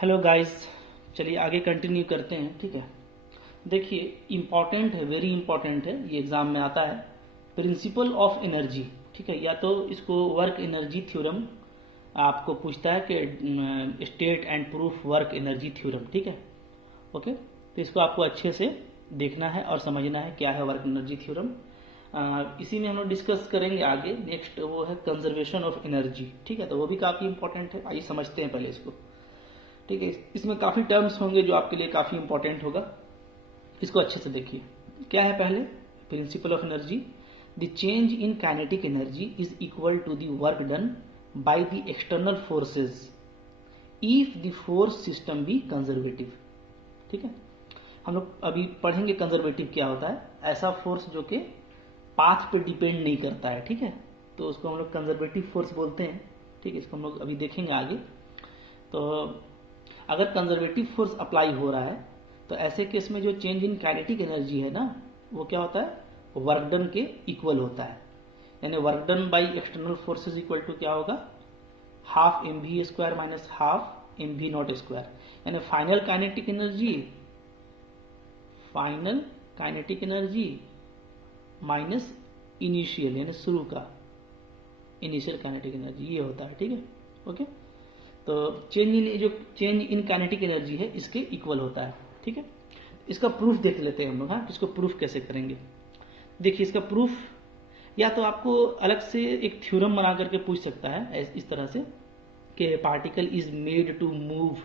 Hello guys, चलिए आगे continue करते हैं। ठीक है, देखिए इम्पॉर्टेंट है, वेरी इंपॉर्टेंट है, ये एग्जाम में आता है। प्रिंसिपल ऑफ एनर्जी, ठीक है, या तो इसको वर्क एनर्जी थ्योरम आपको पूछता है कि state and proof work energy theorem. ठीक है, ओके, तो इसको आपको अच्छे से देखना है और समझना है क्या है वर्क एनर्जी थ्योरम। इसी में हम लोग डिस्कस करेंगे आगे। नेक्स्ट वो है कंजर्वेशन ऑफ एनर्जी। ठीक है, तो वो भी काफ़ी इंपॉर्टेंट है। आइए समझते हैं पहले इसको। ठीक है, इसमें काफ़ी टर्म्स होंगे जो आपके लिए काफ़ी इंपॉर्टेंट होगा। इसको अच्छे से देखिए। क्या है पहले principle of energy? The change in kinetic energy is equal to the work done by the external forces if the force system be conservative. ठीक है, हम लोग अभी पढ़ेंगे कंजर्वेटिव क्या होता है। ऐसा फोर्स जो कि पाथ पे डिपेंड नहीं करता है। ठीक है, तो उसको हम लोग कंजर्वेटिव फोर्स बोलते हैं। ठीक है, इसको हम लोग अभी देखेंगे आगे। तो अगर कंजर्वेटिव फोर्स अप्लाई हो रहा है तो ऐसे केस में जो चेंज इन काइनेटिक एनर्जी है ना, वो क्या होता है, वर्क डन के इक्वल होता है। यानी work done by external forces equal to क्या होगा, half M we square minus half M we not square. यानी final kinetic energy minus initial यानी शुरू का इनिशियल काइनेटिक एनर्जी, ये होता है। ठीक है, ओके, तो चेंज इन काइनेटिक एनर्जी है इसके इक्वल होता है। ठीक है, इसका प्रूफ देख लेते हैं हम लोग। हाँ, इसको प्रूफ कैसे करेंगे, देखिए इसका प्रूफ या तो आपको अलग से एक थ्योरम बना करके पूछ सकता है इस तरह से कि particle is made to move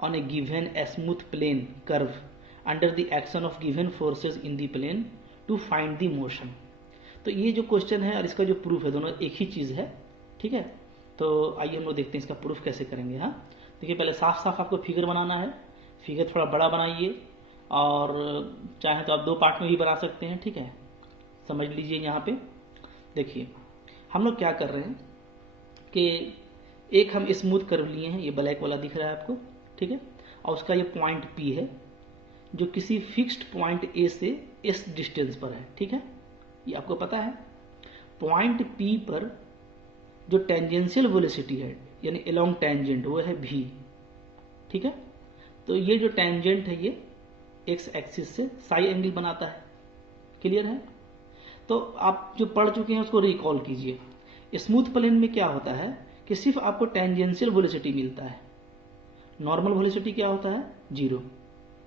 on a given smooth plane curve under the action of given forces in the plane to find the motion. तो ये जो क्वेश्चन है और इसका जो प्रूफ है दोनों एक ही चीज है। ठीक है, तो आइए हम लोग देखते हैं इसका प्रूफ कैसे करेंगे। हाँ, देखिए पहले साफ साफ आपको फिगर बनाना है। फिगर थोड़ा बड़ा बनाइए और चाहे तो आप दो पार्ट में भी बना सकते हैं। ठीक है, समझ लीजिए। यहाँ पे देखिए हम लोग क्या कर रहे हैं कि एक हम स्मूथ कर्व लिए हैं, ये ब्लैक वाला दिख रहा है आपको। ठीक है, और उसका ये पॉइंट पी है जो किसी फिक्स्ड पॉइंट ए से एस डिस्टेंस पर है। ठीक है, ये आपको पता है। पॉइंट पी पर जो टेंजेंशियल वेलोसिटी है यानी अलोंग टेंजेंट वो है v। ठीक है, तो ये जो टेंजेंट है ये एक्स एक्सिस से साई एंगल बनाता है। क्लियर है? तो आप जो पढ़ चुके हैं उसको रिकॉल कीजिए। स्मूथ प्लेन में क्या होता है कि सिर्फ आपको टेंजेंशियल वेलोसिटी मिलता है, नॉर्मल वेलोसिटी क्या होता है, जीरो।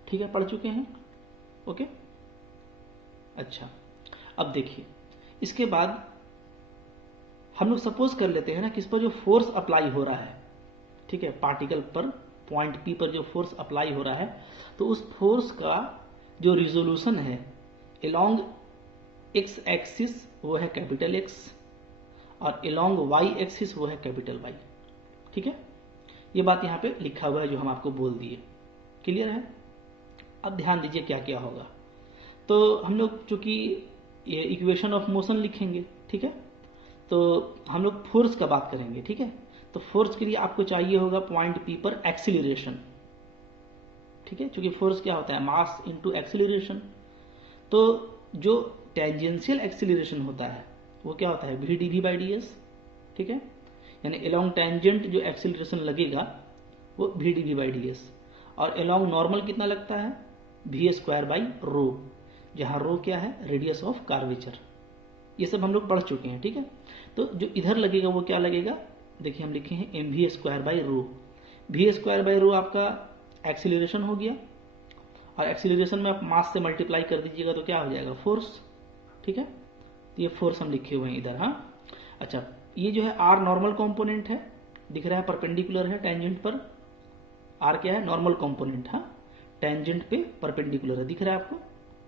ठीक है, पढ़ चुके हैं। ओके, अच्छा, अब देखिए इसके बाद हम लोग सपोज कर लेते हैं ना कि इस पर जो फोर्स अप्लाई हो रहा है, ठीक है, पार्टिकल पर पॉइंट पी पर जो फोर्स अप्लाई हो रहा है, तो उस फोर्स का जो रिजोल्यूशन है अलोंग एक्स एक्सिस वो है कैपिटल एक्स और अलोंग वाई एक्सिस वो है कैपिटल वाई। ठीक है, ये बात यहाँ पे लिखा हुआ है जो हम आपको बोल दिए। क्लियर है? अब ध्यान दीजिए क्या क्या होगा। तो हम लोग चूंकि ये इक्वेशन ऑफ मोशन लिखेंगे, ठीक है, तो हम लोग फोर्स का बात करेंगे। ठीक है, तो फोर्स के लिए आपको चाहिए होगा पॉइंट पी पर एक्सीलरेशन। ठीक है, क्योंकि फोर्स क्या होता है, मास इनटू एक्सीलरेशन। तो जो टेंजेंशियल एक्सीलरेशन होता है वो क्या होता है, we D we by D S. ठीक है, यानी अलोंग टेंजेंट जो एक्सीलरेशन लगेगा वो v D we by D s, और अलोंग नॉर्मल कितना लगता है, वी स्क्वायर बाई रो, जहां रो क्या है, रेडियस ऑफ कार्वेचर। ये सब हम लोग पढ़ चुके हैं। ठीक है, तो जो इधर लगेगा वो क्या लगेगा, देखिए हम लिखे हैं m we square by rho. V square by rho आपका एक्सीलरेशन हो गया, और एक्सीलरेशन में आप मास से मल्टीप्लाई कर दीजिएगा तो क्या हो जाएगा, फोर्स। ठीक है, तो ये फोर्स हम लिखे हुए हैं इधर। हाँ, अच्छा, ये जो है आर नॉर्मल कंपोनेंट है, दिख रहा है परपेंडिकुलर है टेंजेंट पर। आर क्या है, नॉर्मल कंपोनेंट। हाँ, टेंजेंट पे परपेंडिकुलर है, दिख रहा है आपको।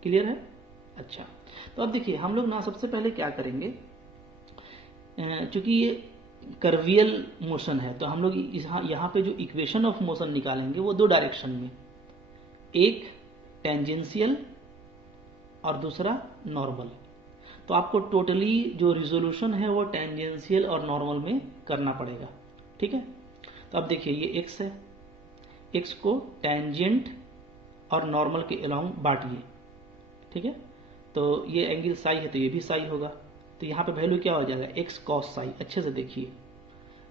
क्लियर है? अच्छा, तो अब देखिए हम लोग ना सबसे पहले क्या करेंगे, चूंकि ये कर्वियल मोशन है तो हम लोग यहाँ पे जो इक्वेशन ऑफ मोशन निकालेंगे वो दो डायरेक्शन में, एक टेंजेंशियल और दूसरा नॉर्मल। तो आपको टोटली जो रिजोल्यूशन है वो टेंजेंशियल और नॉर्मल में करना पड़ेगा। ठीक है, तो अब देखिए ये एक्स है, एक्स को टेंजेंट और नॉर्मल के अलोंग बांटिए। ठीक है, तो ये एंगल साई है तो ये भी साई होगा, तो यहाँ पे वैल्यू क्या हो जाएगा, एक्स कॉस साई। अच्छे से देखिए,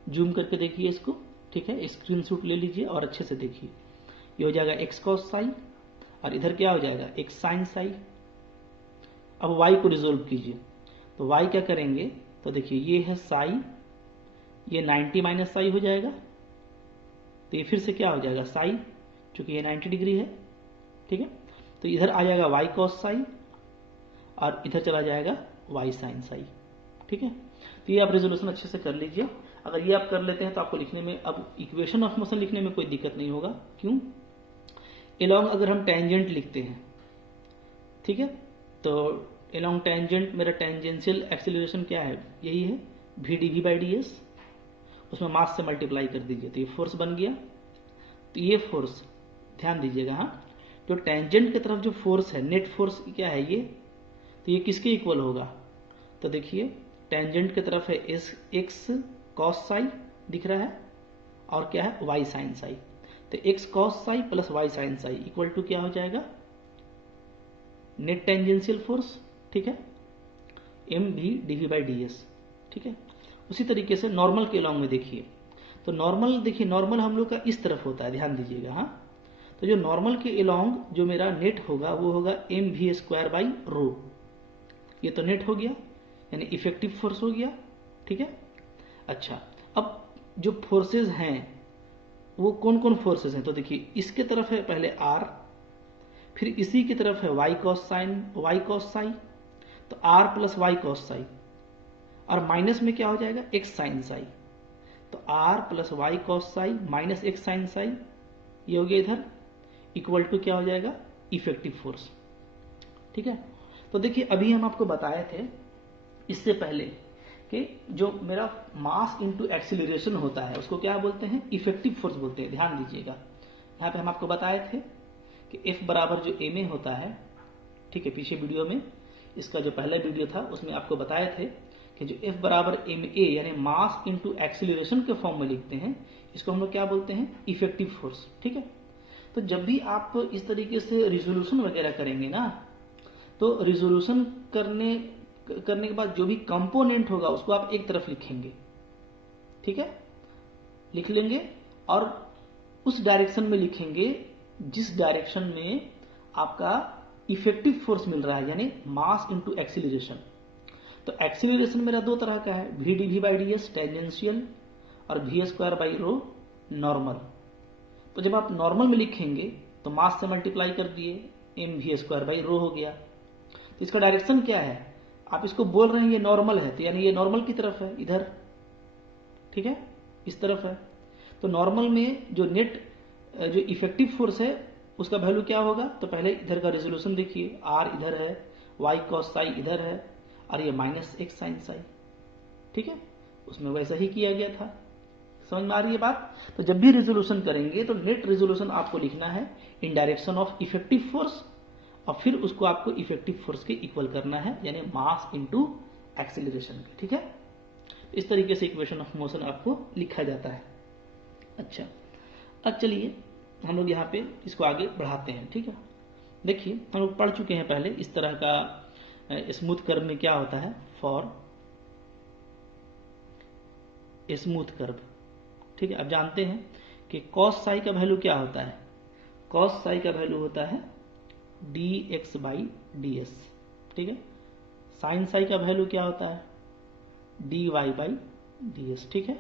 जूम करके देखिए इसको, ठीक है, स्क्रीनशॉट ले लीजिए और अच्छे से देखिए। ये हो जाएगा x cos साई और इधर क्या हो जाएगा x sin साई। अब y को रिजोल्व कीजिए, तो y क्या करेंगे, तो देखिए ये है साई, ये 90 माइनस साई हो जाएगा, तो ये फिर से क्या हो जाएगा साई, चूंकि ये 90 डिग्री है, ठीक है। तो इधर आ जाएगा y cos साई और इधर चला जाएगा y sin साई, ठीक है। तो ये आप रेजोल्यूशन अच्छे से कर लीजिए। अगर ये आप कर लेते हैं तो आपको लिखने में, अब इक्वेशन ऑफ मोशन लिखने में कोई दिक्कत नहीं होगा। क्यों, एलोंग अगर हम टेंजेंट लिखते हैं, ठीक है, तो एलोंग टेंजेंट मेरा टेंजेंशियल एक्सीलरेशन क्या है, यही है we D we by D s, उसमें मास से मल्टीप्लाई कर दीजिए तो ये फोर्स बन गया। तो ये फोर्स ध्यान दीजिएगा, हाँ, जो टेंजेंट की तरफ जो फोर्स है, नेट फोर्स क्या है ये, तो ये किसके इक्वल होगा, तो देखिए टेंजेंट की तरफ है एक्स कॉस साई दिख रहा है और क्या है वाई साइन साई, तो x cos psi plus Y sine psi equal to क्या हो जाएगा नेट टेंजेंशियल फोर्स, ठीक है, m v D we by D S, ठीक है। उसी तरीके से नॉर्मल के अलॉन्ग में देखिए, तो नॉर्मल देखिए, नॉर्मल हम लोग का इस तरफ होता है, ध्यान दीजिएगा, हाँ। तो जो नॉर्मल के अलॉन्ग जो मेरा नेट होगा वो होगा m we square by rho, ये तो नेट हो गया यानी इफेक्टिव फोर्स हो गया, ठीक है। अच्छा, अब जो फोर्सेस हैं वो कौन कौन फोर्सेस हैं, तो देखिए इसके तरफ है पहले आर, फिर इसी की तरफ है Y cos sine Y cos psi, तो are plus Y cos psi, और माइनस में क्या हो जाएगा एक्स साइन साई, तो are plus Y cos psi minus x sine psi, ये हो गया इधर, इक्वल टू क्या हो जाएगा इफेक्टिव फोर्स, ठीक है। तो देखिए अभी हम आपको बताए थे इससे पहले कि जो मेरा मास इंटू एक्सीलरेशन होता है उसको क्या बोलते हैं, इफेक्टिव फोर्स बोलते हैं। ध्यान दीजिएगा, यहाँ पे हम आपको बताए थे कि F बराबर जो एम ए होता है, ठीक है, पीछे वीडियो में, इसका जो पहला वीडियो था उसमें आपको बताए थे कि जो F बराबर एम ए यानी मास इंटू एक्सीलरेशन के फॉर्म में लिखते हैं, इसको हम लोग क्या बोलते हैं इफेक्टिव फोर्स, ठीक है। तो जब भी आप इस तरीके से रिजोल्यूशन वगैरह करेंगे ना, तो रिजोल्यूशन करने के बाद जो भी कंपोनेंट होगा उसको आप एक तरफ लिखेंगे, ठीक है, लिख लेंगे और उस डायरेक्शन में लिखेंगे जिस डायरेक्शन में आपका इफेक्टिव फोर्स मिल रहा है, यानी मास इंटू एक्सीलरेशन। तो एक्सीलरेशन मेरा दो तरह का है, we D we by D S tangential और V square by rho normal. तो जब आप नॉर्मल में लिखेंगे तो मास से मल्टीप्लाई कर दिए, m we square by rho हो गया। तो इसका डायरेक्शन क्या है, आप इसको बोल रहे हैं ये नॉर्मल है, तो यानी ये नॉर्मल की तरफ है इधर, ठीक है, इस तरफ है। तो नॉर्मल में जो नेट जो इफेक्टिव फोर्स है उसका वैल्यू क्या होगा, तो पहले इधर का रेजोल्यूशन देखिए, आर इधर है, वाई कॉस साई इधर है और ये माइनस एक्स साइन साई, ठीक है, उसमें वैसा ही किया गया था। समझ में आ रही है बात। तो जब भी रेजोल्यूशन करेंगे तो नेट रेजोल्यूशन आपको लिखना है इन डायरेक्शन ऑफ इफेक्टिव फोर्स और फिर उसको आपको इफेक्टिव फोर्स के इक्वल करना है, यानी मास इंटू एक्सीलरेशन, ठीक है। इस तरीके से इक्वेशन ऑफ मोशन आपको लिखा जाता है। अच्छा, अब चलिए हम लोग यहाँ पे इसको आगे बढ़ाते हैं, ठीक है। देखिए हम लोग पढ़ चुके हैं पहले इस तरह का स्मूथ कर्व में क्या होता है, फॉर स्मूथ कर्व, ठीक है। अब जानते हैं कि कॉस साई का वैल्यू क्या होता है, कॉस साई का वैल्यू होता है d x by D S, ठीक है। साइन साई का वैल्यू क्या होता है d Y by D S, ठीक है।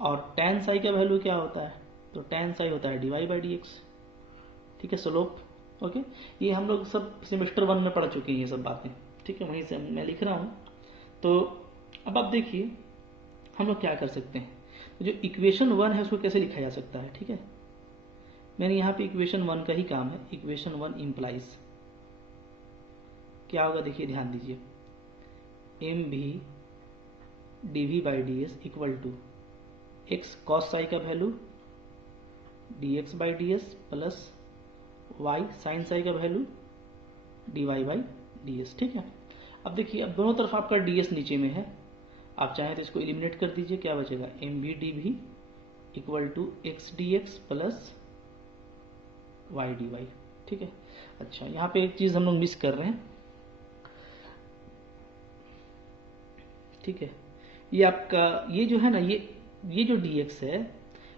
और टेन साई का वैल्यू क्या होता है, तो टेन साई होता है d Y by d x, ठीक है, स्लोप, ओके। ये हम लोग सब सेमेस्टर 1 में पढ़ चुके हैं ये सब बातें, ठीक है, वहीं से मैं लिख रहा हूं। तो अब आप देखिए हम लोग क्या कर सकते हैं, तो जो इक्वेशन 1 है उसको कैसे लिखा जा सकता है, ठीक है। मैंने यहाँ पे इक्वेशन 1 का ही काम है, इक्वेशन 1 इंप्लाइज क्या होगा, देखिए ध्यान दीजिए, एम भी D we by D S equal to X cos psi का value D x by D S plus Y sine psi का value D Y by D S, ठीक है। अब देखिए अब दोनों तरफ आपका डी एस नीचे में है, आप चाहें तो इसको एलिमिनेट कर दीजिए, क्या बचेगा m v D v equal to x d x plus y d y, ठीक है। अच्छा, यहाँ पे एक चीज हम लोग मिस कर रहे हैं, ठीक है, ये आपका ये जो है ना, ये जो dx है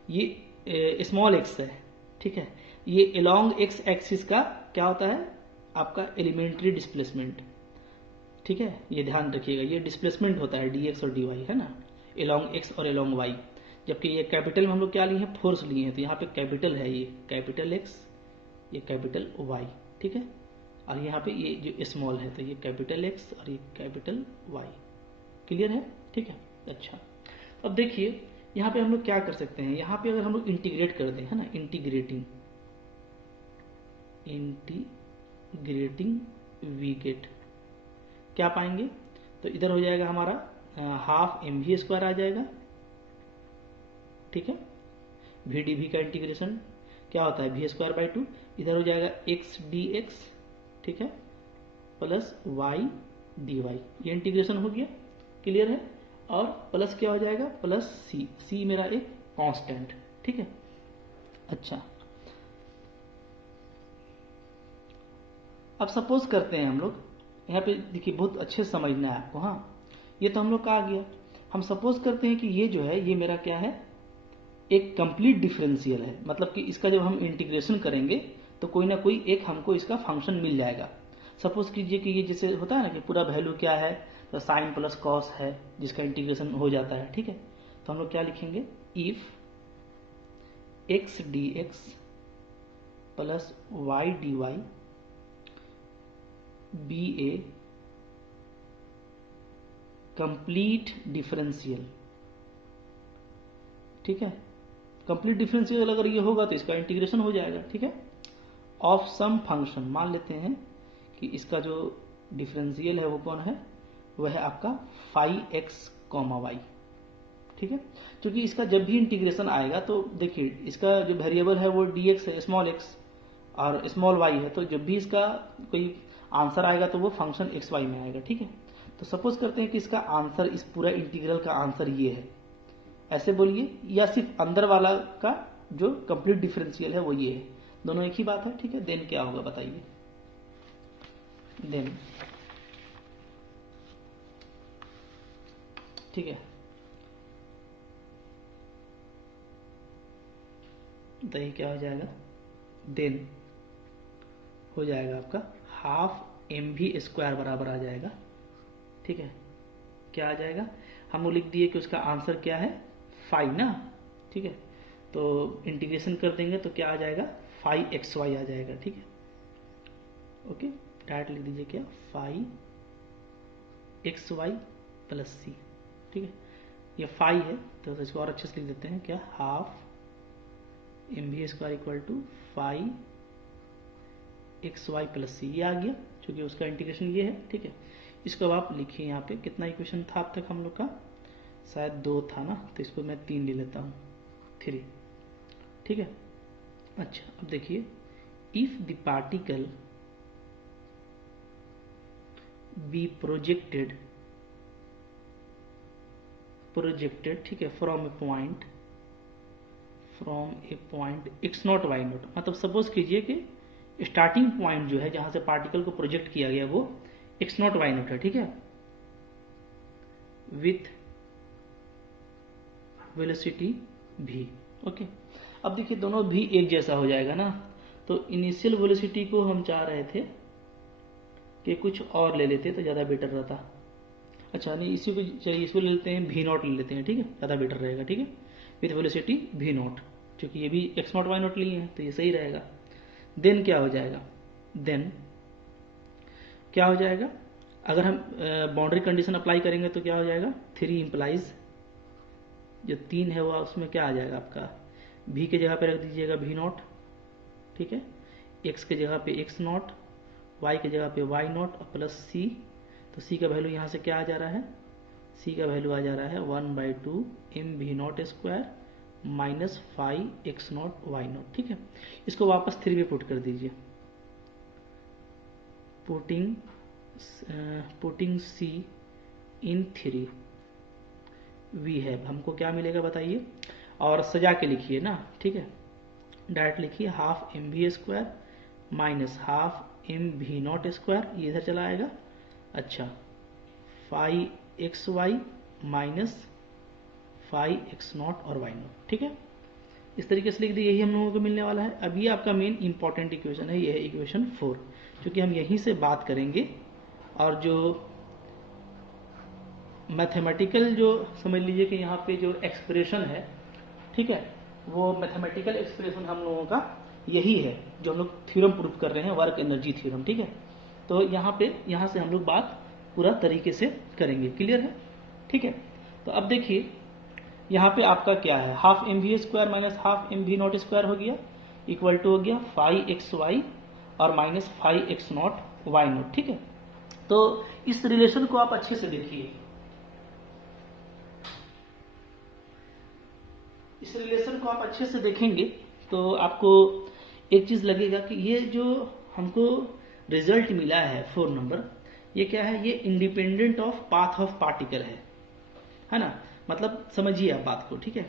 ये स्मॉल एक्स है, ठीक है। ये अलोंग एक्स एक्सिस का क्या होता है आपका एलिमेंट्री डिस्प्लेसमेंट, ठीक है। ये ध्यान रखिएगा, ये डिस्प्लेसमेंट होता है dx और dy, है ना, अलोंग एक्स और अलोंग y। जबकि ये कैपिटल में हम लोग क्या लिए हैं, फोर्स लिए हैं, तो यहाँ पे कैपिटल है, ये कैपिटल एक्स, ये कैपिटल वाई, ठीक है। और यहाँ पे ये जो स्मॉल है, तो ये कैपिटल एक्स और ये कैपिटल वाई। क्लियर है, ठीक है। अच्छा, अब देखिए यहाँ पे हम लोग क्या कर सकते हैं, यहाँ पे अगर हम लोग इंटीग्रेट कर दें, है ना, इंटीग्रेटिंग वी गेट क्या पाएंगे, तो इधर हो जाएगा हमारा हाफ एम वी स्क्वायर आ जाएगा, ठीक है। वी डी वी का इंटीग्रेशन क्या होता है, वी स्क्वायर बाई 2, इधर हो जाएगा एक्स डी एक्स, ठीक है, प्लस वाई डी वाई, ये इंटीग्रेशन हो गया। क्लियर है। और प्लस क्या हो जाएगा, प्लस सी, सी मेरा एक कांस्टेंट, ठीक है। अच्छा, अब सपोज करते हैं हम लोग, यहाँ पे देखिए बहुत अच्छे से समझना है आपको, हाँ। ये तो हम लोग का आ गया, हम सपोज करते हैं कि ये जो है, ये मेरा क्या है, एक कंप्लीट डिफरेंशियल है, मतलब कि इसका जब हम इंटीग्रेशन करेंगे तो कोई ना कोई एक हमको इसका फंक्शन मिल जाएगा। सपोज कीजिए कि ये जैसे होता है ना कि पूरा वैल्यू क्या है, तो साइन प्लस कॉस है, जिसका इंटीग्रेशन हो जाता है, ठीक है। तो हम लोग क्या लिखेंगे, if x d x plus y d y be a complete differential, ठीक है। कंप्लीट डिफरेंशियल अगर ये होगा तो इसका इंटीग्रेशन हो जाएगा, ठीक है, ऑफ सम फंक्शन। मान लेते हैं कि इसका जो डिफरेंशियल है वो कौन है, वह है आपका फाइव एक्स कॉमा वाई, ठीक है। क्योंकि इसका जब भी इंटीग्रेशन आएगा तो देखिए इसका जो वेरिएबल है वो डी एक्स है, स्मॉल एक्स और स्मॉल वाई है, तो जब भी इसका कोई आंसर आएगा तो वो फंक्शन एक्स वाई में आएगा, ठीक है। तो सपोज करते हैं कि इसका आंसर, इस पूरा इंटीग्रल का आंसर ये है, ऐसे बोलिए, या सिर्फ अंदर वाला का जो कंप्लीट डिफरेंशियल है वो ये है, दोनों एक ही बात है, ठीक है। देन क्या होगा बताइए, देन, ठीक है, तो क्या हो जाएगा, देन हो जाएगा आपका हाफ एम वी स्क्वायर बराबर आ जाएगा, ठीक है। क्या आ जाएगा, हम वो लिख दिए कि उसका आंसर क्या है, 5 ना, ठीक है। तो इंटीग्रेशन कर देंगे तो क्या आ जाएगा, 5xy आ जाएगा, ठीक है। ओके, डायरेक्ट लिख दीजिए क्या, 5xy प्लस सी, ठीक है। ये 5 है तो इसको और अच्छे से लिख देते हैं क्या, half M we square equal to 5xy plus C, ये आ गया क्योंकि उसका इंटीग्रेशन ये है, ठीक है। इसको अब आप लिखिए, यहाँ पे कितना इक्वेशन था अब तक हम लोग का, शायद 2 था ना, तो इसको मैं 3 ले लेता हूँ, 3, ठीक है। अच्छा, अब देखिए, if the particle be projected, ठीक है, from a point x not y not, मतलब सपोज कीजिए कि स्टार्टिंग पॉइंट जो है जहां से पार्टिकल को प्रोजेक्ट किया गया वो एक्स नॉट वाई नॉट है, ठीक है, विथ वेलोसिटी v, ओके। अब देखिए दोनों भी एक जैसा हो जाएगा ना, तो इनिशियल वेलोसिटी को हम चाह रहे थे कि कुछ और ले लेते तो ज़्यादा बेटर रहता। अच्छा नहीं, इसी को चलिए, इसको ले लेते हैं, v नॉट ले लेते हैं, ठीक है, ज़्यादा बेटर रहेगा, ठीक है, विथ वेलोसिटी v नॉट, क्योंकि ये भी एक्स नॉट वाई नॉट लिए हैं तो ये सही रहेगा। देन क्या हो जाएगा, देन क्या हो जाएगा, अगर हम बाउंड्री कंडीशन अप्लाई करेंगे तो क्या हो जाएगा, 3 इंप्लाइज, जो 3 है वो उसमें क्या आ जाएगा आपका, v के जगह पे रख दीजिएगा v नॉट, ठीक है, x के जगह पे x नॉट, y के जगह पे y नॉट और प्लस c, तो c का वैल्यू यहाँ से क्या आ जा रहा है, c का वैल्यू आ जा रहा है 1/2 m we not square minus 5 x not y not, ठीक है। इसको वापस 3 में पुट कर दीजिए, पुटिंग c इन 3 वी है, हमको क्या मिलेगा बताइए, और सजा के लिखिए ना, ठीक है, डायरेक्ट लिखिए half M we square minus half M we not square, ये इधर चला आएगा। अच्छा, 5xy माइनस 5x नॉट और y नॉट, ठीक है। इस तरीके से लिख दिए, यही हम लोगों को मिलने वाला है। अब ये आपका मेन इंपॉर्टेंट इक्वेशन है, ये है इक्वेशन 4, क्योंकि हम यहीं से बात करेंगे। और जो मैथमेटिकल जो समझ लीजिए कि यहाँ पे जो एक्सप्रेशन है, ठीक है, वो मैथमेटिकल एक्सप्रेशन हम लोगों का यही है जो हम लोग थ्योरम प्रूफ कर रहे हैं, वर्क एनर्जी थ्योरम, ठीक है। तो यहाँ से हम लोग बात पूरा तरीके से करेंगे, क्लियर है, ठीक है। तो अब देखिए यहाँ पे आपका क्या है, half mv² minus half mv0² हो गया, इक्वल टू हो गया 5xy और माइनस 5x0 y0, ठीक है। तो इस रिलेशन को आप अच्छे से देखिए, इस रिलेशन को आप अच्छे से देखेंगे तो आपको एक चीज लगेगा कि ये जो हमको रिजल्ट मिला है 4 नंबर, ये क्या है, ये independent of path of particle है ना। मतलब समझिए आप बात को, ठीक है।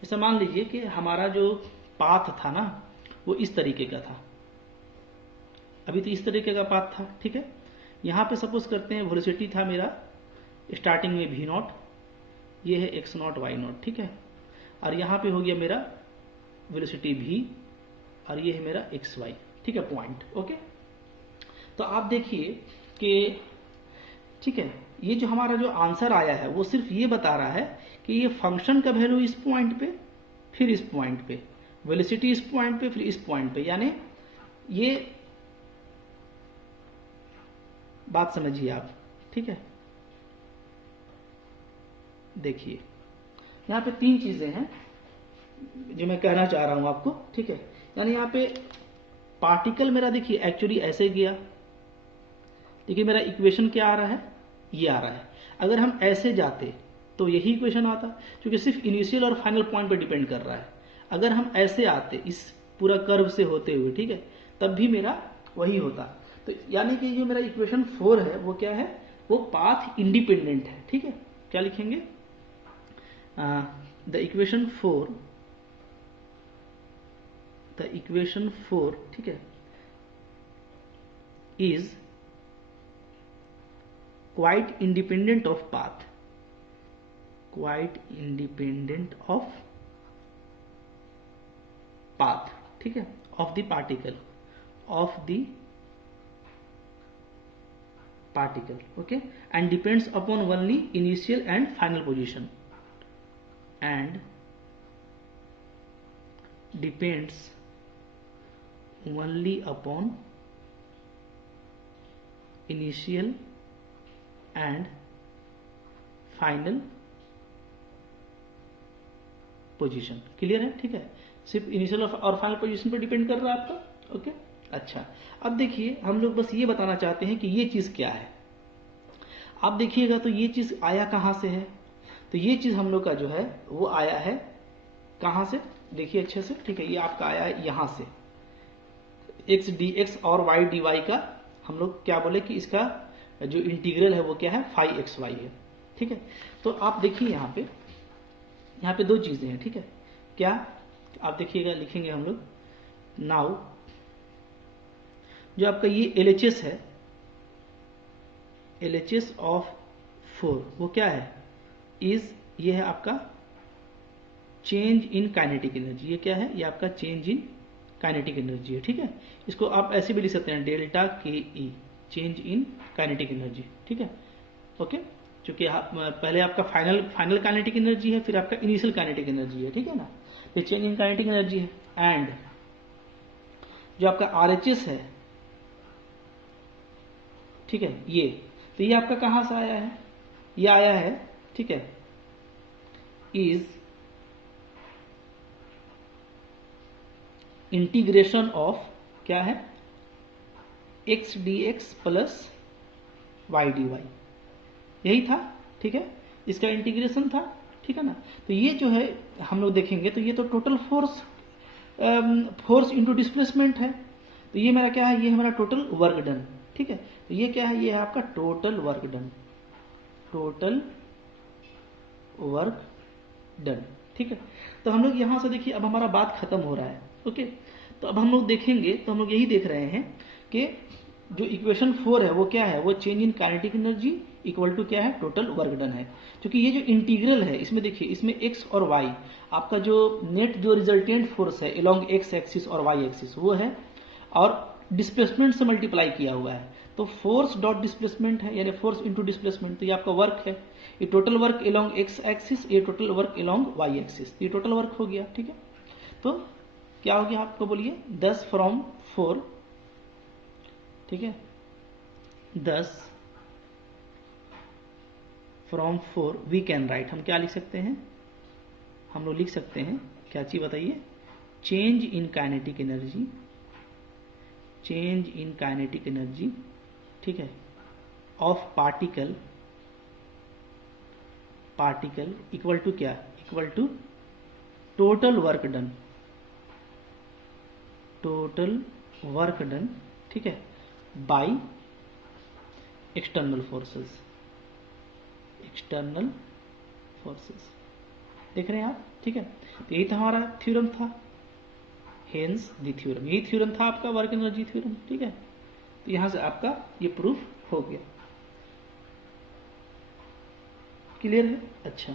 जैसे मान लीजिए कि हमारा जो पाथ था ना वो इस तरीके का था, अभी तो इस तरीके का पाथ था, ठीक है। यहाँ पे सपोज करते हैं वेलोसिटी था मेरा स्टार्टिंग में v0, ये है x0 y0, ठीक है। और यहाँ पे हो गया मेरा वेलोसिटी v और ये है मेरा xy, ठीक है, पॉइंट, ओके। तो आप देखिए कि ठीक है, ये जो हमारा जो आंसर आया है वो सिर्फ ये बता रहा है कि ये फंक्शन का वैल्यू इस पॉइंट पे, फिर इस पॉइंट पे, वेलोसिटी इस पॉइंट पे, फिर इस पॉइंट पे, यानी ये बात समझिए आप, ठीक है। देखिए यहाँ पे 3 चीजें हैं जो मैं कहना चाह रहा हूं आपको, ठीक है। यानी यहाँ पे पार्टिकल मेरा देखिए एक्चुअली ऐसे गया, देखिए मेरा इक्वेशन क्या आ रहा है, ये आ रहा है। अगर हम ऐसे जाते तो यही इक्वेशन आता, क्योंकि सिर्फ इनिशियल और फाइनल पॉइंट पे डिपेंड कर रहा है। अगर हम ऐसे आते इस पूरा कर्व से होते हुए, ठीक है, तब भी मेरा वही होता। तो यानी कि जो मेरा इक्वेशन 4 है वो क्या है, वो पाथ इंडिपेंडेंट है, ठीक है। क्या लिखेंगे, द इक्वेशन 4, ठीक है, is quite independent of path, ठीक है, of the particle, okay, and depends upon only initial and final position, and depends only upon initial and final position, clear है, ठीक है। सिर्फ इनिशियल और फाइनल पोजीशन पर डिपेंड कर रहा है आपका, ओके। अच्छा, अब देखिए हम लोग बस ये बताना चाहते हैं कि ये चीज क्या है। आप देखिएगा तो ये चीज आया कहां से है, तो ये चीज हम लोग का जो है वो आया है कहां से, देखिए अच्छे से, ठीक है। ये आपका आया है यहां से, x dx और y dy का हम लोग क्या बोले कि इसका जो इंटीग्रल है वो क्या है, 5xy है, ठीक है। तो आप देखिए यहाँ पे 2 चीजें हैं, ठीक है। क्या आप देखिएगा, लिखेंगे हम लोग, नाउ जो आपका ये LHS है, LHS ऑफ 4 वो क्या है, ये है आपका चेंज इन काइनेटिक एनर्जी, ये क्या है, ये आपका चेंज इन काइनेटिक एनर्जी है, ठीक है। इसको आप ऐसे भी लिख सकते हैं, delta KE, change in kinetic energy, ठीक है, ओके। क्योंकि पहले आपका फाइनल काइनेटिक एनर्जी है, फिर आपका इनिशियल काइनेटिक एनर्जी है, ठीक है ना। फिर चेंज इन काइनेटिक एनर्जी है, एंड जो आपका RHS है, ठीक है, तो ये आपका कहां से आया है, ये आया है, ठीक है, इज इंटीग्रेशन ऑफ क्या है, x dx plus y dy, यही था, ठीक है, इसका इंटीग्रेशन था, ठीक है ना। तो ये जो है हम लोग देखेंगे तो ये तो टोटल फोर्स इनटू डिस्प्लेसमेंट है। तो ये मेरा क्या है, ये हमारा टोटल वर्क डन, ठीक है। तो ये क्या है, ये है आपका टोटल वर्क डन, ठीक है। तो हम लोग यहां से देखिए अब हमारा बात खत्म हो रहा है, ओके। तो अब हम लोग देखेंगे तो हम लोग यही देख रहे हैं कि जो इक्वेशन 4 है वो क्या है, वो change in kinetic energy equal to क्या है, टोटल वर्क डन है। क्योंकि ये जो इंटीग्रल है इसमें देखिए, इसमें x और y आपका जो नेट जो रिजल्टेंट फोर्स है अलोंग x एक्सिस और y एक्सिस वो है, और डिस्प्लेसमेंट से मल्टीप्लाई किया हुआ है। तो फोर्स डॉट डिस्प्लेसमेंट है, यानी फोर्स इंटू डिस्प्लेसमेंट, तो ये आपका वर्क है। ये total work along x axis, ये total work along y axis, ये टोटल वर्क हो गया। ठीक है, तो क्या हो गया आपको बोलिए, 10 फ्रॉम 4, ठीक है, 10 फ्रॉम 4 वी कैन राइट, हम क्या लिख सकते हैं, हम लोग लिख सकते हैं क्या चीज बताइए, change in kinetic energy, change in kinetic energy, ठीक है, of particle, particle equal to क्या, equal to total work done, total work done, ठीक है, by external forces, external forces, देख रहे हैं आप। ठीक है, तो यही था हमारा थ्योरम था, हेंस द थ्योरम, यही थ्योरम था आपका वर्क एनर्जी थ्योरम। ठीक है, तो यहां से आपका ये प्रूफ हो गया। क्लियर है? अच्छा,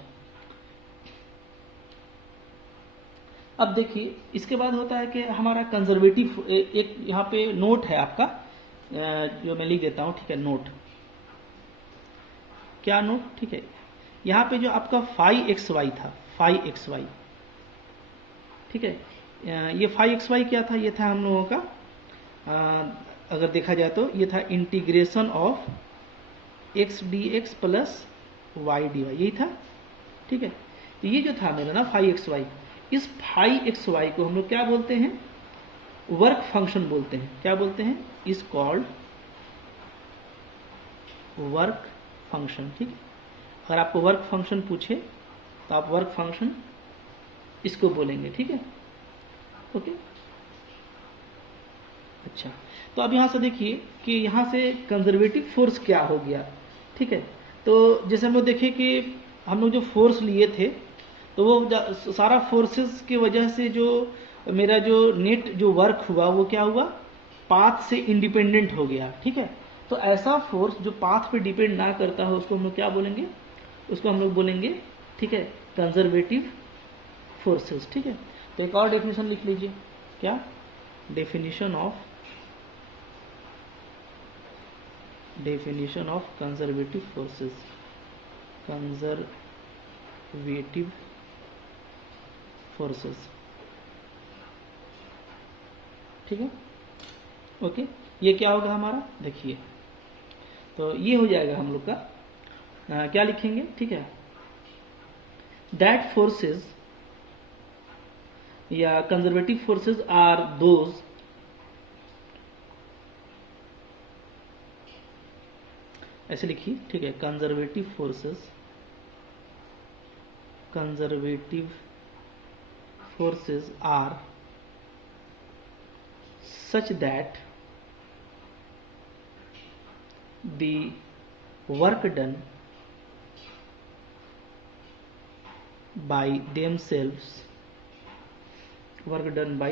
अब देखिए इसके बाद होता है कि हमारा कंजर्वेटिव, एक यहाँ पे नोट है आपका, जो मैं लिख देता हूं, ठीक है, नोट, क्या नोट, ठीक है, यहाँ पे जो आपका फाई एक्स वाई था, फाई एक्स वाई, ठीक है, ये फाई एक्स वाई क्या था, ये था हम लोगों का, अगर देखा जाए तो ये था integration of x d x plus y d y, यही था। ठीक है, तो ये जो था मेरा ना फाई एक्स वाई, इस फाई एक्स वाई को हम लोग क्या बोलते हैं, वर्क फंक्शन बोलते हैं। क्या बोलते हैं, इज कॉल्ड वर्क फंक्शन। ठीक है, अगर आपको वर्क फंक्शन पूछे तो आप वर्क फंक्शन इसको बोलेंगे। ठीक है, ओके। अच्छा, तो अब यहां से देखिए कि यहां से कंजर्वेटिव फोर्स क्या हो गया। ठीक है, तो जैसे हम लोग देखें कि हम लोग जो फोर्स लिए थे, तो वो सारा फोर्सेस की वजह से जो मेरा जो नेट जो वर्क हुआ वो क्या हुआ, पाथ से इंडिपेंडेंट हो गया। ठीक है, तो ऐसा फोर्स जो पाथ पे डिपेंड ना करता हो उसको हम लोग क्या बोलेंगे, उसको हम लोग बोलेंगे, ठीक है, कंजर्वेटिव फोर्सेस। ठीक है, तो एक और डेफिनेशन लिख लीजिए, क्या definition of conservative forces, conservative forces. ठीक है, ओके, ये क्या होगा हमारा, देखिए, तो ये हो जाएगा हम लोग का, क्या लिखेंगे, ठीक है, दैट फोर्सेस या कंजर्वेटिव फोर्सेस आर दोज ऐसे लिखिए। ठीक है, conservative forces are such that the work done by themselves, work done by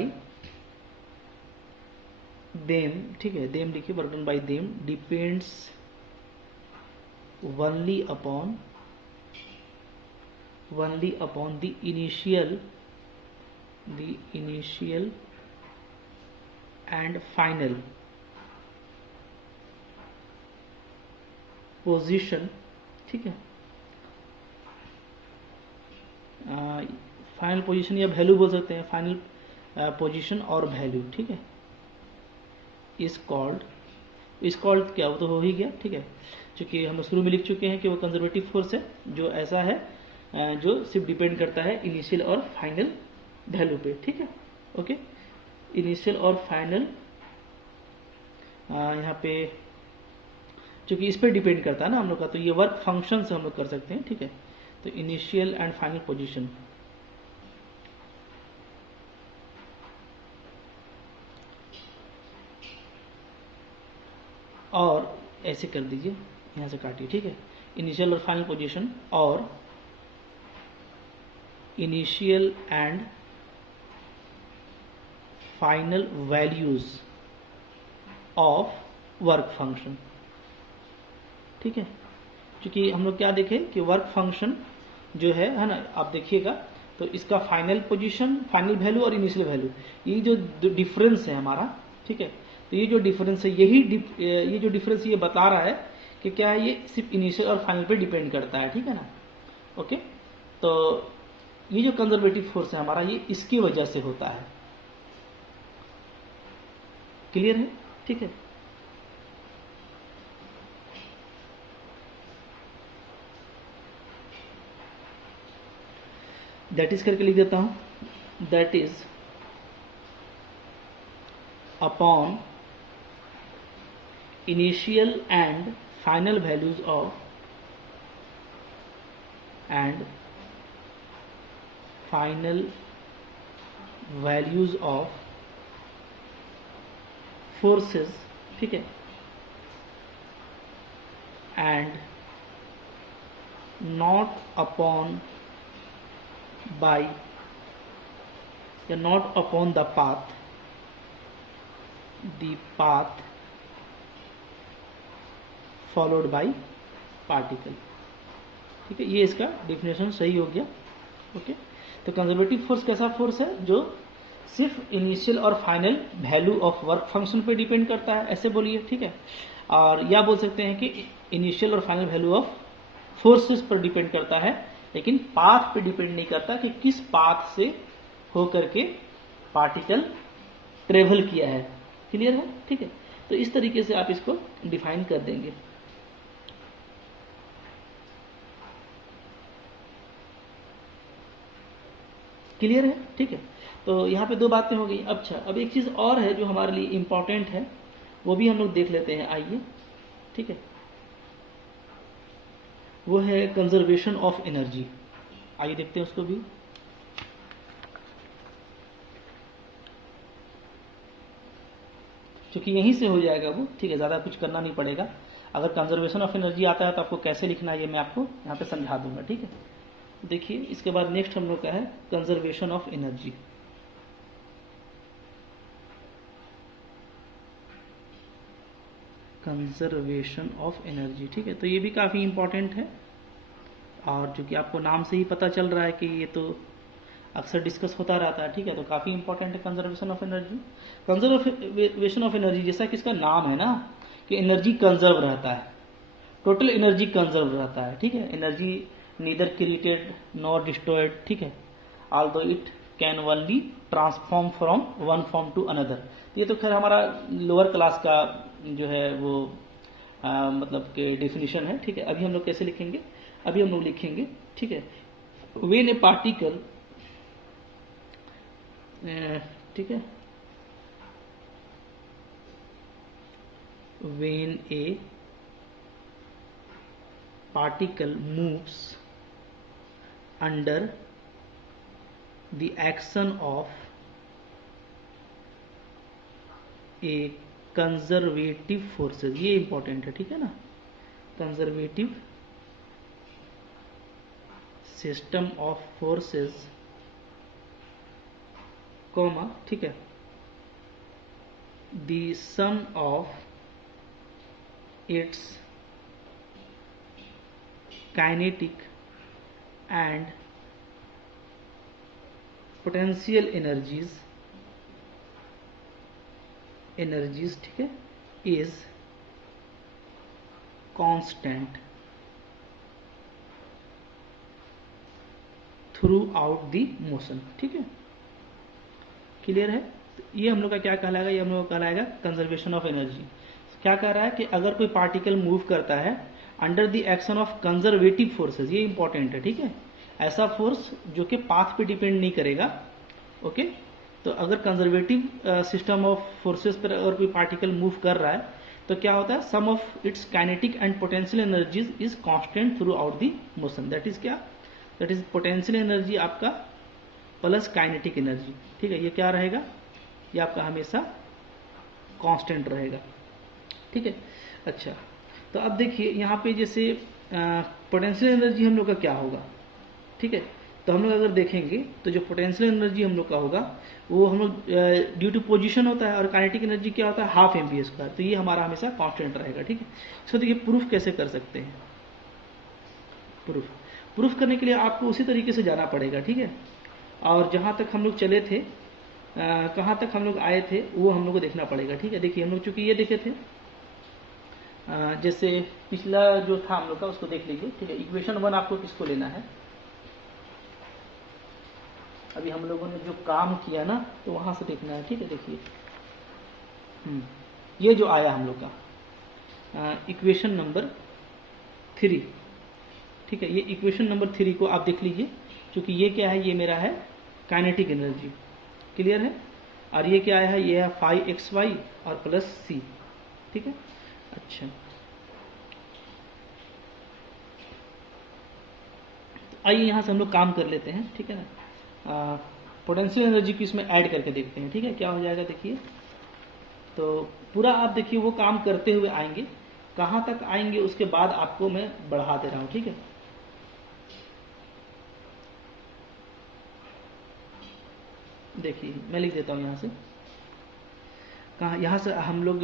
them, ठीक है, them लिखिए, work done by them depends only upon the initial and final position. ठीक है, final position या वैल्यू बोल सकते हैं, फाइनल पोजीशन और वैल्यू। ठीक है, इज कॉल्ड क्या, वो तो हो ही गया। ठीक है, क्योंकि हम शुरू में लिख चुके हैं कि वो कंजर्वेटिव फोर्स है जो ऐसा है, जो सिर्फ डिपेंड करता है इनिशियल और फाइनल वैल्यू पे। ठीक है, ओके, इनिशियल और फाइनल, यहाँ पे क्योंकि इस पर डिपेंड करता है ना हम लोग का, तो ये वर्क फंक्शन से हम लोग कर सकते हैं। ठीक है, तो इनिशियल एंड फाइनल पोजीशन, और ऐसे कर दीजिए, यहां से काटिए। ठीक है, इनिशियल और फाइनल पोजीशन और initial and final values of work function. ठीक है, क्योंकि हम लोग क्या देखें कि वर्क फंक्शन जो है ना, आप देखिएगा तो इसका फाइनल पोजीशन, फाइनल वैल्यू और इनिशियल वैल्यू, ये जो डिफरेंस है हमारा, ठीक है, तो ये जो डिफरेंस है ये जो डिफरेंस ये बता रहा है कि क्या है, ये सिर्फ इनिशियल और फाइनल पे डिपेंड करता है, ठीक है ना। ओके, तो ये जो कंजर्वेटिव फोर्स है हमारा, ये इसकी वजह से होता है। क्लियर है, ठीक है। दैट इज करके लिख देता हूं, that is upon initial and final values of forces, ठीक है, एंड नॉट अपॉन बाय या not upon the path followed by particle. ठीक है, ये इसका डेफिनेशन सही हो गया। ओके, तो कंजर्वेटिव फोर्स कैसा फोर्स है, जो सिर्फ इनिशियल और final value of work function पे डिपेंड करता है, ऐसे बोलिए, ठीक है। और या बोल सकते हैं कि इनिशियल और फाइनल वैल्यू ऑफ फोर्सेस पर डिपेंड करता है, लेकिन पाथ पे डिपेंड नहीं करता कि किस पाथ से होकर के पार्टिकल ट्रेवल किया है। क्लियर है, ठीक है। तो इस तरीके से आप इसको डिफाइन कर देंगे। क्लियर है, ठीक है। तो यहाँ पे दो बातें हो गई। अच्छा, अब एक चीज और है जो हमारे लिए इंपॉर्टेंट है, वो भी हम लोग देख लेते हैं, आइए, ठीक है। वो है कंजर्वेशन ऑफ एनर्जी। आइए देखते हैं उसको भी। क्योंकि यहीं से हो जाएगा वो, ठीक है, ज्यादा कुछ करना नहीं पड़ेगा। अगर कंजर्वेशन ऑफ एनर्जी आता है तो आपको कैसे लिखना है ये मैं आपको यहाँ पे समझा दूंगा, ठीक है। देखिए, इसके बाद नेक्स्ट हम लोग का है conservation of energy. Conservation of energy, ठीक है, तो ये भी काफी इंपॉर्टेंट है, और चूंकि आपको नाम से ही पता चल रहा है कि ये तो अक्सर डिस्कस होता रहता है, ठीक है, तो काफी इंपॉर्टेंट है conservation of energy. Conservation of energy, जैसा कि इसका नाम है ना कि एनर्जी कंजर्व रहता है, टोटल एनर्जी कंजर्व रहता है, ठीक है। Energy neither created nor destroyed, ठीक है, although it can only transform from one form to another. ये तो खैर हमारा लोअर क्लास का जो है वो मतलब के डेफिनेशन है, ठीक है। अभी हम लोग कैसे लिखेंगे, अभी हम लोग लिखेंगे, ठीक है, व्हेन ए पार्टिकल, ठीक है, when A particle moves under the action of a conservative forces, ये इंपॉर्टेंट है, ठीक है ना, conservative system of forces, comma, ठीक है, the sum of its kinetic and potential energies, ठीक है, is constant throughout the motion, ठीक है। क्लियर है, ये हम लोग का क्या कहलाएगा, ये हम लोग का कहलाएगा कंजर्वेशन ऑफ एनर्जी। क्या कह रहा है कि अगर कोई पार्टिकल मूव करता है under the action of conservative forces, ये इंपॉर्टेंट है, ठीक है, ऐसा फोर्स जो कि पाथ पे डिपेंड नहीं करेगा। ओके, तो अगर कंजर्वेटिव सिस्टम ऑफ फोर्सेस पर अगर कोई पार्टिकल मूव कर रहा है तो क्या होता है, sum of its kinetic and potential energies is constant throughout the motion. That is क्या, दैट इज पोटेंशियल एनर्जी आपका प्लस काइनेटिक एनर्जी, ठीक है, ये क्या रहेगा, ये आपका हमेशा कांस्टेंट रहेगा, ठीक है। अच्छा, तो अब देखिए यहाँ पे जैसे पोटेंशियल एनर्जी हम लोग का क्या होगा, ठीक है, तो हम लोग अगर देखेंगे तो जो पोटेंशियल एनर्जी हम लोग का होगा वो हम लोग ड्यू टू पोजीशन होता है, और काइनेटिक एनर्जी क्या होता है, हाफ mv², तो ये हमारा हमेशा कांस्टेंट रहेगा, ठीक है। इसको देखिए प्रूफ कैसे कर सकते हैं, प्रूफ करने के लिए आपको उसी तरीके से जाना पड़ेगा, ठीक है। और जहाँ तक हम लोग चले थे, कहाँ तक हम लोग आए थे, वो हम लोग को देखना पड़ेगा, ठीक है। देखिए हम लोग चूंकि ये देखे थे, जैसे पिछला जो था हम लोग का उसको देख लीजिए, ठीक है। इक्वेशन 1 आपको किसको लेना है, अभी हम लोगों ने जो काम किया ना, तो वहां से देखना है, ठीक है। देखिए ये जो आया हम लोग का इक्वेशन नंबर 3, ठीक है। ये इक्वेशन नंबर 3 को आप देख लीजिए, क्योंकि ये क्या है, ये मेरा है काइनेटिक एनर्जी, क्लियर है। और ये क्या है, ये है 5xy और प्लस c, ठीक है। अच्छा, तो आइए यहाँ से हम लोग काम कर लेते हैं, ठीक है ना। पोटेंशियल एनर्जी को इसमें ऐड करके देखते हैं, ठीक है, क्या हो जाएगा। देखिए तो पूरा आप देखिए वो काम करते हुए आएंगे, कहाँ तक आएंगे उसके बाद आपको मैं बढ़ा दे रहा हूँ, ठीक है। देखिए मैं लिख देता हूँ यहाँ से, कहाँ, यहाँ से हम लोग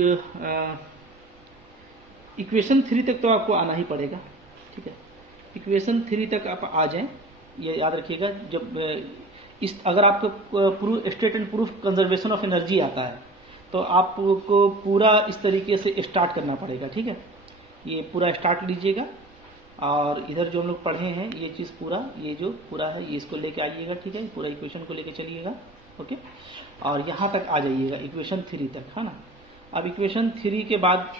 इक्वेशन 3 तक तो आपको आना ही पड़ेगा, ठीक है। इक्वेशन 3 तक आप आ जाएं, ये याद रखिएगा। जब इस अगर आपको proof state and proof conservation of energy आता है, तो आपको पूरा इस तरीके से स्टार्ट करना पड़ेगा, ठीक है। ये पूरा स्टार्ट लीजिएगा, और इधर जो हम लोग पढ़े हैं ये चीज़ पूरा, ये जो पूरा है ये इसको लेके आइएगा, ठीक है। पूरा इक्वेशन को लेके चलिएगा, ओके। और यहाँ तक आ जाइएगा इक्वेशन 3 तक, है ना। अब इक्वेशन 3 के बाद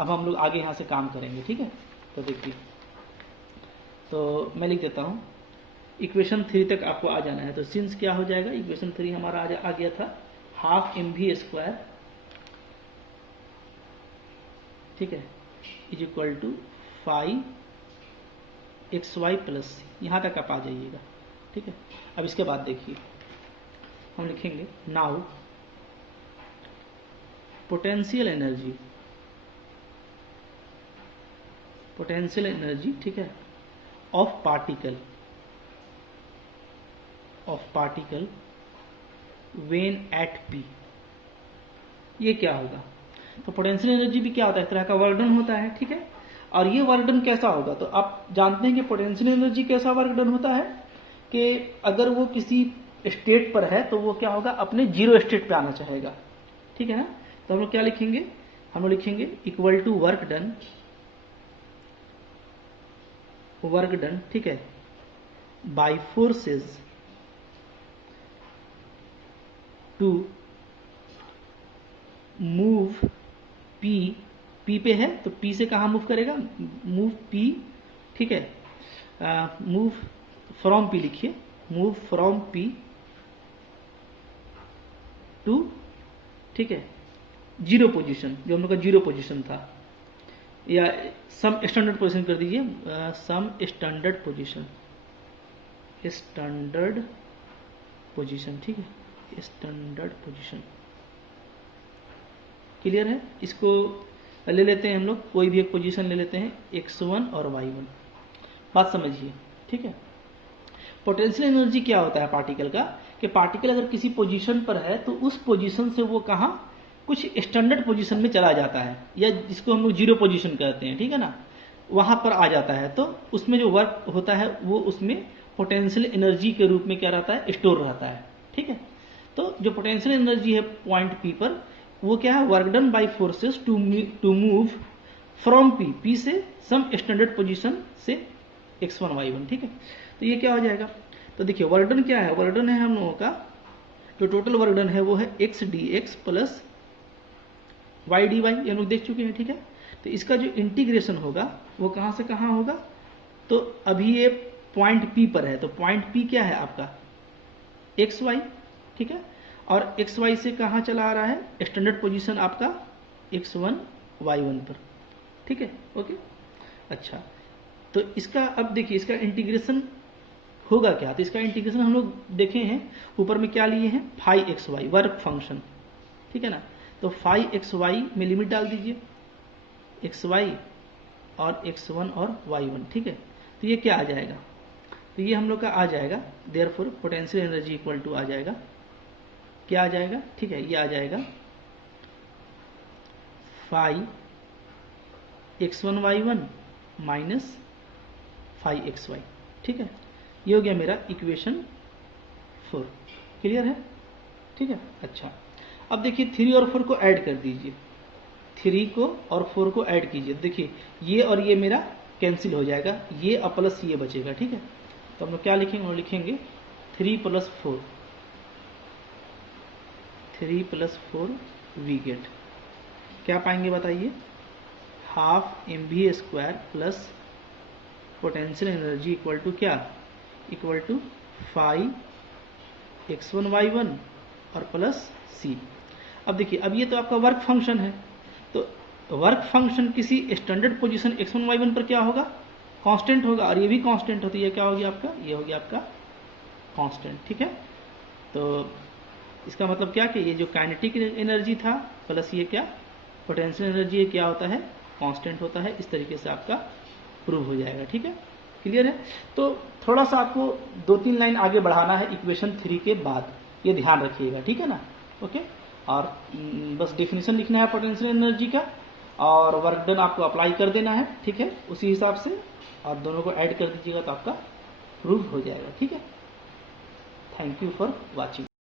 अब हम लोग आगे यहाँ से काम करेंगे, ठीक है। तो देखिए, तो मैं लिख देता हूँ, इक्वेशन 3 तक आपको आ जाना है। तो सिंस क्या हो जाएगा, इक्वेशन 3 हमारा आ गया था ½ mv², ठीक है, is equal to 5xy plus c। यहाँ तक आप आ जाइएगा, ठीक है। अब इसके बाद देखिए हम लिखेंगे नाउ पोटेंशियल एनर्जी, ठीक है, of particle when eight p। ये क्या होगा, तो पोटेंशियल एनर्जी भी क्या होता है, एक तरह का वर्क डन होता है, ठीक है। और ये वर्क डन कैसा होगा, तो आप जानते हैं कि पोटेंशियल एनर्जी कैसा वर्क डन होता है, कि अगर वो किसी स्टेट पर है तो वो क्या होगा, अपने जीरो स्टेट पे आना चाहेगा, ठीक है ना। तो हम लोग क्या लिखेंगे, हम लोग लिखेंगे इक्वल टू वर्क डन, ठीक है, by forces to move p पे है, तो p से कहाँ मूव करेगा, मूव p, ठीक है। मूव फ्रॉम p लिखिए, मूव फ्रॉम p टू, ठीक है, जीरो पोजीशन, जो हम लोग का जीरो पोजीशन था, या सम स्टैंडर्ड पोजीशन कर दीजिए, सम स्टैंडर्ड पोजीशन, ठीक है, स्टैंडर्ड पोजीशन, क्लियर है। इसको ले लेते हैं हम लोग, कोई भी एक पोजीशन ले लेते हैं, x1 और y1, बात समझिए, ठीक है। पोटेंशियल एनर्जी क्या होता है पार्टिकल का, कि पार्टिकल अगर किसी पोजीशन पर है तो उस पोजीशन से वो कहाँ, कुछ स्टैंडर्ड पोजीशन में चला जाता है, या जिसको हम लोग जीरो पोजीशन कहते हैं, ठीक है ना, वहां पर आ जाता है। तो उसमें जो वर्क होता है वो उसमें पोटेंशियल एनर्जी के रूप में क्या रहता है, स्टोर रहता है, ठीक है। तो जो पोटेंशियल एनर्जी है पॉइंट पी पर, वो क्या है, work done by forces to move from p से सम स्टैंडर्ड पोजीशन से x1 y1, ठीक है। तो ये क्या हो जाएगा, तो देखिए वर्क डन क्या है, वर्क डन है हम लोगों का, जो टोटल वर्क डन है वो है x dx plus y dy, ये हम लोग देख चुके हैं, ठीक है। तो इसका जो इंटीग्रेशन होगा वो कहाँ से कहाँ होगा, तो अभी ये पॉइंट p पर है, तो पॉइंट p क्या है आपका xy, ठीक है। और xy से कहाँ चला आ रहा है, स्टैंडर्ड पोजीशन आपका x1 y1 पर, ठीक है, ओके। अच्छा, तो इसका अब देखिए इसका इंटीग्रेशन होगा क्या, तो इसका इंटीग्रेशन हम लोग देखे हैं, ऊपर में क्या लिए हैं, 5xy वर्क फंक्शन, ठीक है ना। तो 5xy में लिमिट डाल दीजिए, xy और x1 और y1, ठीक है। तो ये क्या आ जाएगा, तो ये हम लोग का आ जाएगा, therefore potential energy equal to आ जाएगा, क्या आ जाएगा, ठीक है, ये आ जाएगा 5x1 y1 माइनस 5xy। ठीक है, ये हो गया मेरा इक्वेशन 4। क्लियर है? ठीक है। अच्छा, अब देखिए 3 और 4 को ऐड कर दीजिए, 3 को और 4 को ऐड कीजिए। देखिए ये और ये मेरा कैंसिल हो जाएगा, ये और प्लस ये बचेगा। ठीक है, तो हम लोग क्या लिखेंगे, हम लिखेंगे 3 + 4, 3 + 4 वी गेट। क्या पाएंगे बताइए, half mv² plus potential energy equal to क्या, इक्वल टू 5x1y1 और प्लस c। अब देखिए, अब ये तो आपका वर्क फंक्शन है, तो वर्क फंक्शन किसी स्टैंडर्ड पोजीशन x1y1 पर क्या होगा, कांस्टेंट होगा, और ये भी कांस्टेंट होती है। क्या होगी आपका, ये होगी आपका कांस्टेंट। ठीक है, तो इसका मतलब क्या कि ये जो काइनेटिक एनर्जी था प्लस ये क्या पोटेंशियल एनर्जी, क्या होता है, कांस्टेंट होता है। इस तरीके से आपका प्रूव हो जाएगा। ठीक है, क्लियर है? तो थोड़ा सा आपको 2-3 लाइन आगे बढ़ाना है इक्वेशन 3 के बाद, ये ध्यान रखिएगा। ठीक है ना? ओके, और बस डेफिनेशन लिखना है पोटेंशियल एनर्जी का, और वर्क डन आपको अप्लाई कर देना है। ठीक है, उसी हिसाब से आप दोनों को ऐड कर दीजिएगा तो आपका प्रूव हो जाएगा। ठीक है, थैंक यू फॉर वॉचिंग।